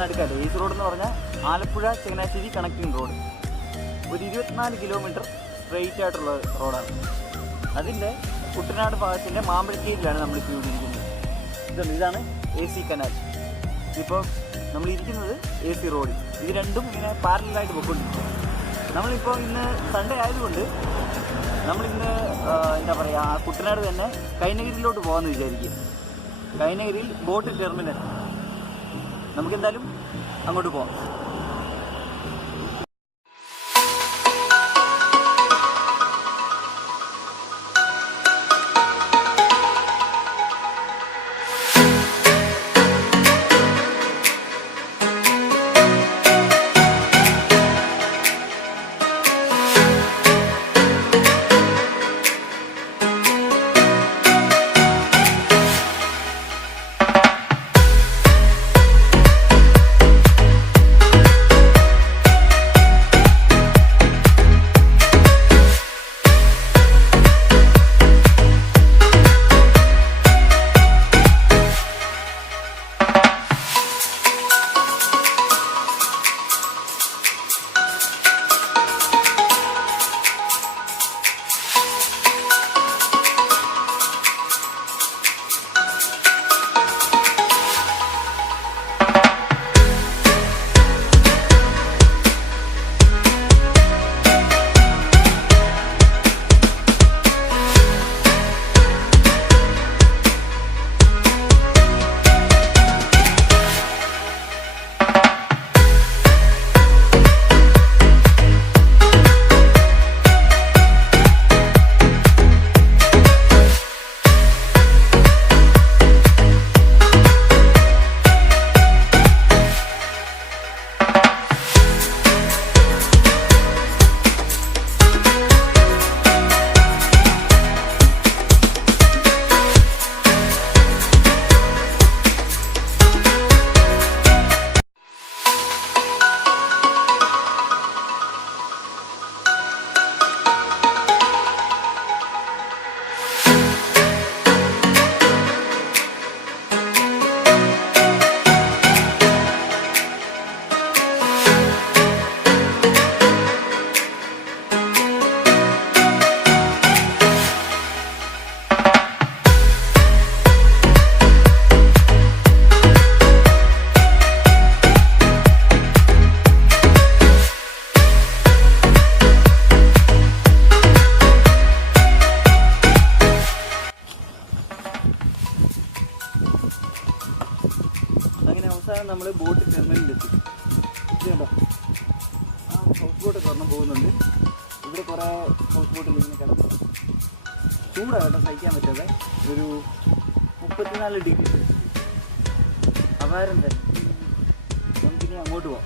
നടുക്കല്ല. AC road എന്ന് പറഞ്ഞാൽ Alappuzha Changanassery connecting road. ഒരു 24 കിലോമീറ്റർ സ്ട്രെയിറ്റ് ആയിട്ടുള്ള റോഡാണ്. അതിൻ്റെ കുട്ടനാട് ഭാഗത്തിൻ്റെ മാമ്പഴശ്ശേരിയിലാണ് നമ്മളിപ്പോൾ ഇവിടെ ഇരിക്കുന്നത്. ഇതാണ് AC കനാൽ. ഇപ്പോൾ നമ്മളിരിക്കുന്നത് AC റോഡിൽ. ഇത് രണ്ടും ഇങ്ങനെ പാരലായിട്ട് പോയിക്കൊണ്ടിരിക്കും. നമ്മളിപ്പോൾ ഇന്ന് സൺഡേ ആയതുകൊണ്ട് നമ്മളിന്ന് എന്താ പറയുക, കുട്ടനാട് തന്നെ കൈനഗിരിയിലോട്ട് പോകാമെന്ന് വിചാരിക്കുക. കൈനഗിരിയിൽ ബോട്ട് ടെർമിനൽ, നമുക്കെന്തായാലും അങ്ങോട്ട് പോകാം. അങ്ങനെ അവസാനം നമ്മൾ ബോട്ട് ടെർമിനലിലെത്തി. ഇത് കണ്ടോ, ആ ഹൗസ് ബോട്ടൊക്കെ ഒരെണ്ണം പോകുന്നുണ്ട്. ഇവിടെ കുറേ ഹൗസ് ബോട്ടിൽ ഇങ്ങനെ കിടന്നു. ചൂടാണ് കേട്ടോ, സഹിക്കാൻ പറ്റാതെ. ഒരു 34 ഡിഗ്രി അപാരം തന്നെ. നമുക്കിനി അങ്ങോട്ട് പോവാം.